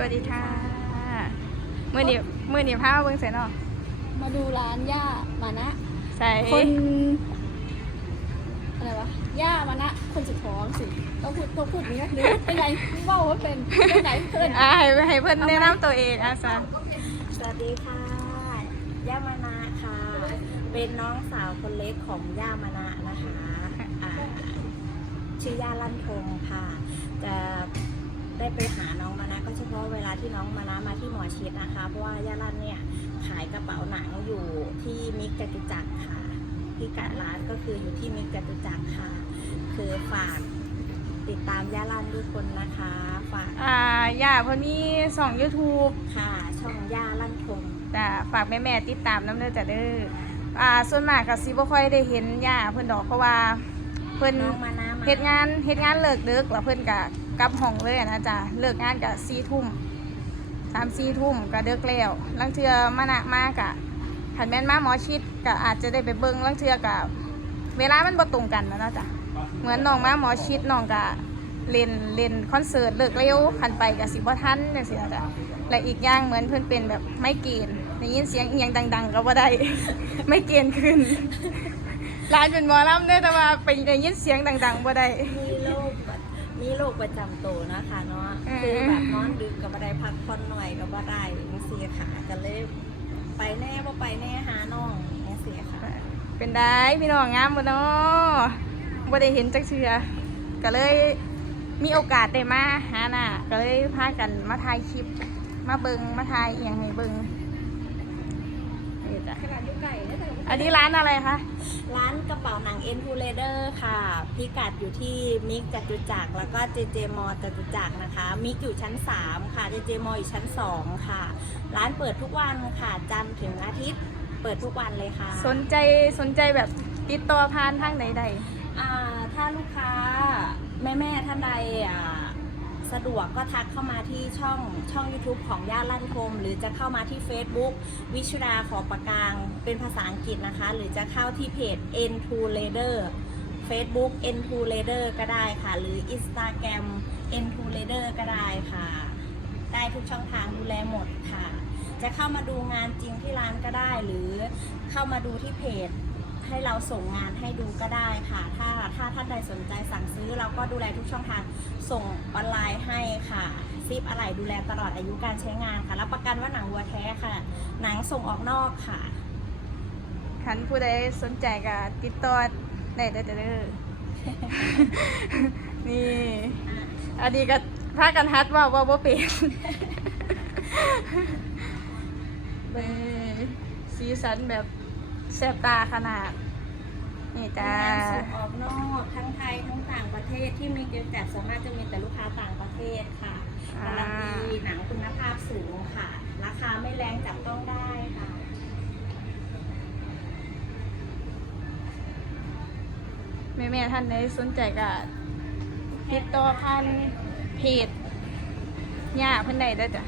สวัสดีค่ะมื่อนี้มื่อนี้พามาเบิ่งใส่เนาะมาดูร้านย่ามานะ ใส่คนอะไรวะย่ามานะ คนสุดท้องสิต้องพูดต้องพูดอย่างนี้นะหรือเป็นไงเว่าว่าเป็นเป็นไหนเพื่อนอ่าให้ให้เพิ่นแนะนำตัวเองอะซะสวัสดีค่ะ ย่ามานะค่ะ เป็นน้องสาวคนเล็กของย่ามานะนะคะอ่าชื่อย่าลั่นทงค่ะ จะ ได้ไปหาน้องมานะก็เฉพาะเวลาที่น้องมานะมาที่หมอชิดนะคะ เพราะว่าย่าลั่นเนี่ยขายกระเป๋าหนังอยู่ที่มิกจตุจักรค่ะพิกัดร้านก็คืออยู่ที่มิกจตุจักรค่ะ คือฝากติดตามย่าลั่นทุกคนนะคะฝากอ่าย่าเพิ่นมีสอง YouTube ค่ะ ช่องย่าลั่นทงจ้ะฝากแม่ๆติดตามน้ำเด้อจ้ะเด้ออ่าส่วนมากก็สิบ่ค่อยได้เห็นย่าเพิ่นดอกเพราะว่าเพิ่นน้องมานะมา เฮ็ดงานเฮ็ดงานเลิกดึกแล้วเพิ่นก็ กลับห้องเลยนะจ๊ะเลิกงานก็4ทุ่ม3 4ทุ่มก็เลิกแล้วลังเทือมานะมากะคันแม่นมาหมอชิดก็อาจจะได้ไปเบิ่งลังเทือก็เวลามันบ่ตรงกันนะนะจ้ะเหมือนน้องมาหมอชิดน้องก็เล่นเล่นคอนเสิร์ตเลิกเร็วคันไปก็สิบ่ทันจังซี่นะจ๊ะและอีกอย่างเหมือนเพิ่อนเป็นแบบไม่เกณฑ์ได้ยินเสียงอียังดัง ๆ ก็บ่าได้ ไม่เกณฑ์ขึ้นร้านเป็นหมอลำเด้อแต่ว่าไปได้ยินเสียงดังๆบ่ได้ มีโรคมีโรคประจำตัวนะคะเนาะอืม คือแบบนอนดึกกับบ่ได้พักผ่อนหน่อยกับบ่ได้จังซี่ค่ะก็เลยไปแน่บ่ไปแน่หาน้องจังซี่ค่ะเป็นได้พี่น้องงามบ่เนาะบ่ได้เห็นจักเทื่อก็เลยมีโอกาสได้มาหาหน้าก็เลยพากันมาถ่ายคลิป มาเบิงมาถ่ายอหย่างให้เบิงนี่จ้ะขนาดยุไก่เนี่ยแต่ อันนี้ร้านอะไรคะ ร้านกระเป๋าหนัง e n t o l a d e r ค่ะ พิกัดอยู่ที่มิกจตุจักรแล้วก็ JJ m จตุจักรนะคะ มิกอยู่ชั้น 3 ค่ะ JJ m อยู่ชั้น 2 ค่ะ ร้านเปิดทุกวันค่ะ จันทร์ถึงอาทิตย์ เปิดทุกวันเลยค่ะสนใจสนใจแบบติดต่อผ่านทางใดอ่าถ้าลูกค้าแม่แม่ๆท่านใดอ่า สะดวกก็ทักเข้ามาที่ช่องช่อง YouTube ของย่าลั่นคม หรือจะเข้ามาที่ Facebook วิชุดาขอประกาง เป็นภาษาอังกฤษนะคะ หรือจะเข้าที่เพจ N2 Lader Facebook N2 Lader ก็ได้ค่ะ หรือ Instagram N2 Lader ก็ได้ค่ะ ได้ทุกช่องทางดูแลหมดค่ะ จะเข้ามาดูงานจริงที่ร้านก็ได้ หรือเข้ามาดูที่เพจ ให้เราส่งงานให้ดูก็ได้ค่ะ ถ้าถ้าท่านใดสนใจสั่งซื้อ เราก็ดูแลทุกช่องทางส่งออนไลน์ให้ค่ะซิปอะไรดูแลตลอดอายุการใช้งานค่ะรับประกันว่าหนังวัวแท้ค่ะ หนังส่งออกนอกค่ะๆคันผู้ใดสนใจก็ติดต่อได้เด้อจ้ะเด้อนี่อันนี้ก็พากันฮัดว่าว่าบ่เป็นนี่สีสันแบบ แสบตาขนาด นี่จ้า งานส่งออกนอกทั้งไทยทั้งต่างประเทศที่มีเกี่ยวกับส่วนมากจะมีแต่ลูกค้าต่างประเทศค่ะอ่า การันตีหนังคุณภาพสูงค่ะ ราคาไม่แรงจับต้องได้ค่ะ แม่แม่ๆท่านใดสนใจก็ติดต่อผ่านเพจย่าเพิ่นใดเด้อจ้ะ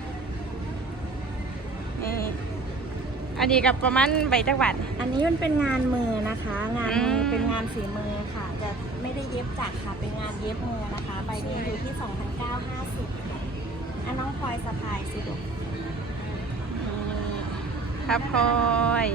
นี่ อันนี้กับประมาณใบจักบาทอันนี้มันเป็นงานมือนะคะ งานมืออืมเป็นงานฝีมือค่ะจะไม่ได้เย็บจักรค่ะ เป็นงานเย็บมือนะคะ ใบนี้อยู่ที่2,950ค่ะอันน้องพลอยสะพายสิลูกนี่ครับพลอย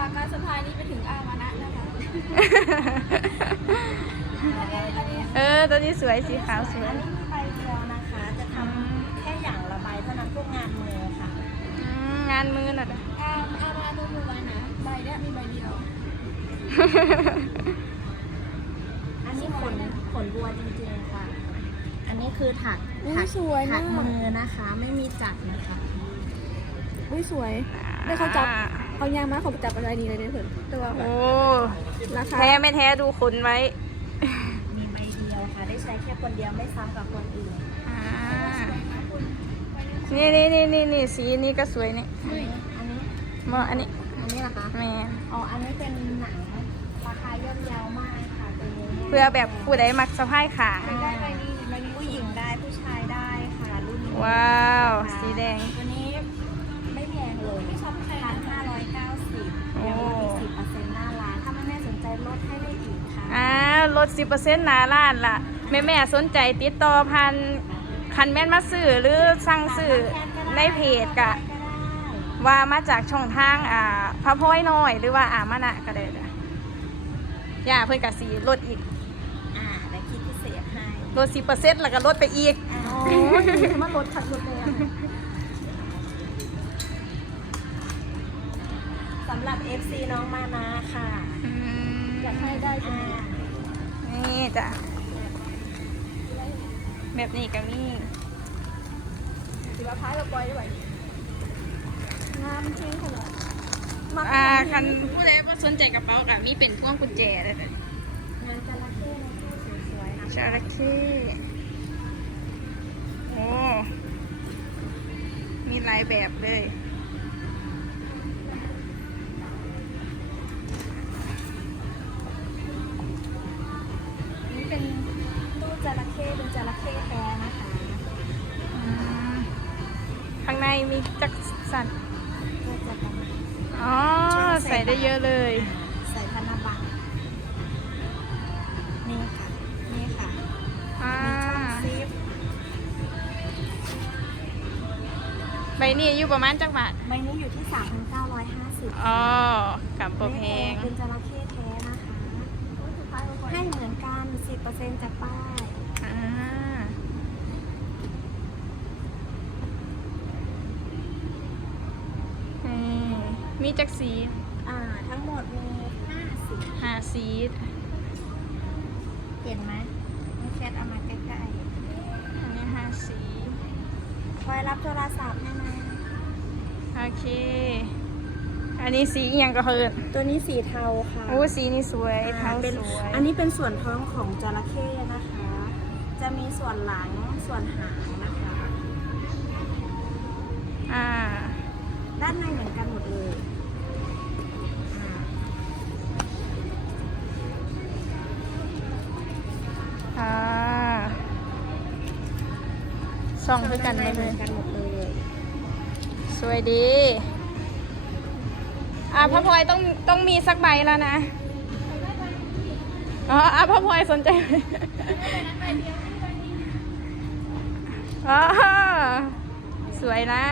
ฝากการสะพายนี้ไปถึงอามานะนะคะอันนี้อันนี้เออ ตัวนี้สวยสีขาวสวอัยนนี้มีใบเดียวนะคะ จะทำแค่อย่างละใบเท่านั้นพวกงานมือค่ะอืมงานมือน่ะจ้ะอาอามาตัวมือไว้นะใบเนี้ยมีใบเดียว อันนี้ขนขนบัวจริงๆค่ะ อันนี้คือถักอุ้ถัยกสวยถัมากกมือนะคะ ไม่มีจักรนะคะ อุ้ยสวย ได้เขาจับ เขายางมาเขาจับอะไรนี่เลยเนี่ยเถอะแต่ว่าแบบโอ้ราคาแท้ไม่แท้ดูขนไว้มีใบเดียวค่ะ ได้ใช้แค่คนเดียวไม่ซ้ำกับคนอื่นอ่านี่นี่นี่นี่นี่สีนี้ก็สวยนี่อันนี้มออันนี้อันนี้เหรอคะแม่อ๋ออันนี้เป็นหนังราคาย่อมเยาวมากค่ะตัวนี้เพื่อแบบผู้ใดมักสะพายขาใครได้ใบนี้ใบนี้ผู้หญิงได้ผู้ชายได้ค่ะรุ่นนี้ว้าวค่ะสีแดงตัวนี้ไม่แพงเลยไม่ชอบแพง ลด10%หน้าร้านล่ะ แม่แม่ๆสนใจติดต่อพันคันแม่นมาซื้อหรือสั่งซื้อในเพจกะ ว่ามาจากช่องทางอ่าพระพ้อยน้อยหรือว่าอามานะก็ได้จ้ะย่าเพื่อนกะสีลดอีกอ่าแต่คิดพิเศษให้ลด10%แล้วก็ลดไปอีกอ่าอ๋อถือมาลดขัดลดแรงสำหรับ FC น้องมานาค่ะ อืมอยากให้ได้ใช่อ่าไหมนี่จ้ะแบบนี้ก็มีถือว่าท้ายเราปล่อยได้ไหวงามจริงขนาดมักอ่าแบบคันผู้ใดบ่สนใจกระเป๋าก็มีเป็นพวงกุญแจเลยจ้ะงานจระเข้ในที่สวยๆนะจระเข้โอ้มีหลายแบบเลย ได้เยอะเลย ใส่ธนบัตรนี่ค่ะ นี่ค่ะอ่าซิปใบนี้อยู่ประมาณจักบาทใบนี้อยู่ที่ 3,950อ๋อกับโปรแพงเป็นจระเข้แท้นะคะสุดท้ายเราปล่อยให้เหมือนกัน 10%จากป้ายอ่านี่มีจักสี อ่า ทั้งหมดมี5สี หาสีเห็นไหมไม่แคทเอามาใกล้อันนี้หาสีๆคอยรับโทรศัพท์ให้นะโอเค อันนี้สีเอียงก็เฮินตัวนี้สีเทาค่ะ โอ้สีนี่สวยเท้าเป็นสวย อันนี้เป็นส่วนท้องของจระเข้นะคะ จะมีส่วนหลัง ส่วนหางนะคะ อ่า ด้านในเหมือนกันหมดเลย อ่าอ่าส่องด้วยกันด้าเลในเหมืยอนกันหมดเลยสวยดี อ่าพ่อพลอยต้องต้องมีสักใบแล้วนะ อ๋ออะพ่อพลอยสนใจไหมอ๋อสวยนะ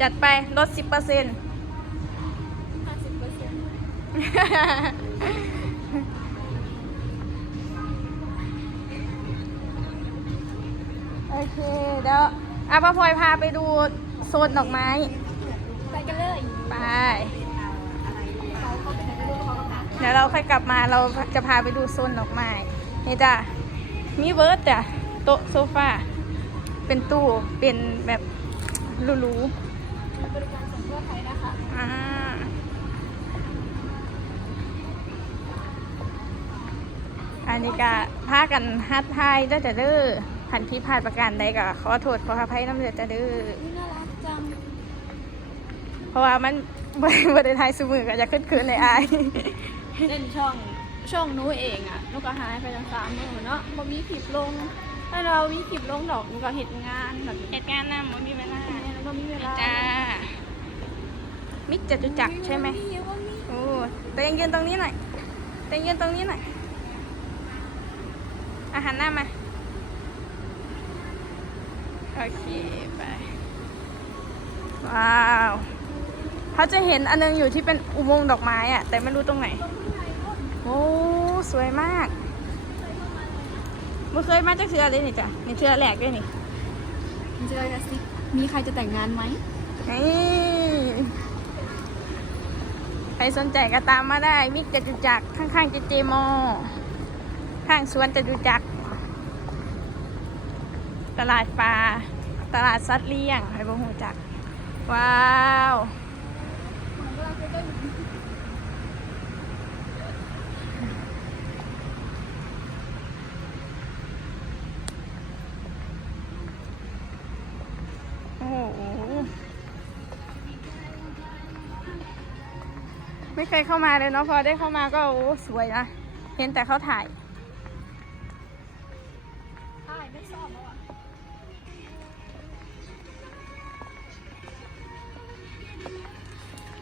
จัดไปลดสิบเปอร์เซ็นต์ห้าสิบเปอร์เซ็นต์ เค เดี๋ยวอะพ่อพลอยพาไปดูโซนดอกไม้ ไปกันเลยไปเขาเขาเป็นไม่รู้เขาประกาศเดี๋ยวเราค่อยกลับมาเราจะพาไปดูโซนดอกไม้ นี่จ้ะมีเวิร์ดจ้ะโต๊ะโซฟา เป็นตู้ เป็นแบบหรูบริการส่งทั่วไทยนะคะๆอ่าอันนี้ก็พากันฮัดไทายเด้อจ้ะเด้อ หันที่พลาดประการใดก็ขอโทษขออภัยน้ำเดือดจ้ะเด้อนี่น่ารักจัง เพราะว่ามันบริได้ทายสมือก็จะขึ้นคืนในอายเล่นช่องช่องหนู้เองอะหนูก็หายไปตั้งสามมื้อเนาะบ่มีคลิปลงถ้าเรามีคลิปลงดอกหนูก็เฮ็ดงานแบบเหตุงานนำมันมีเวลาแล้วก็มีเวลาจ้ามิกจตุจักรใช่ไหมเยอะว่ามีโอ้ตัวเองยืนตรงนี้หน่อยตัวเองยืนตรงนี้หน่อยอาหารหน้ามา โอเคไป ว้าวเขาจะเห็นอันนึงอยู่ที่เป็นอุโมงค์ดอกไม้อะแต่ไม่รู้ตรงไหน โอ้สวยมากเมื่อเคยมาจากเทือเลยนี่จ้ะนี่เทือแหลกด้วยนี่มันจะกระซิบมีใครจะแต่งงานไหมนี่ใครสนใจก็ตามมาได้มิกจตุจักรข้างๆเจเจมอ ข้างสวนจตุจักร ตลาดปลา ตลาดสัตว์เลี้ยงให้บ่หูจัก ว้าวโอ้โหไม่เคยเข้ามาเลยเนาะพอได้เข้ามาก็โอ้สวยนะ เห็นแต่เขาถ่าย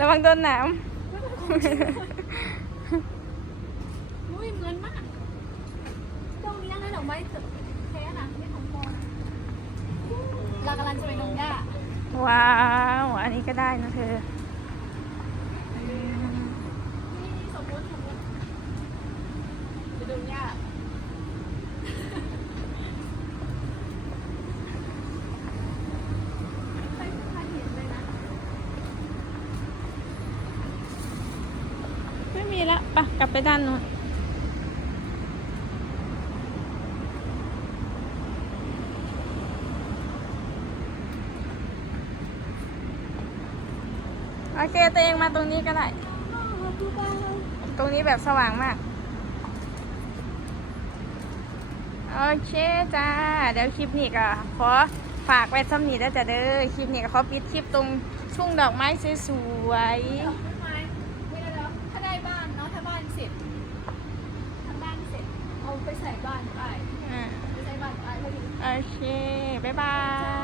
ระวังโดนหนามอุ้ยเหมือนมากตรงนี้ยังได้ดอกไม้แท้นะไม่ของปลอมเรากำลังจะไปลงหญ้าว้าว อันนี้ก็ได้นะเธออืมนี่นี่สมมติสมมติไปลงหญ้าใครใครเห็นเลยนะ ไมีละไปะกลับไปด้านนู้นโอเคตัวเองมาตรงนี้ก็ได้ ตรงนี้แบบสว่างมาก โอเคจ้า เดี๋ยวคลิปนี้ก็ขอฝากไว้ซ้ำนี้แล้จ้ะเด้อ คลิปนี้ก็ขอปิดคลิปตรงทุ่งดอกไม้สวยด 耶拜拜。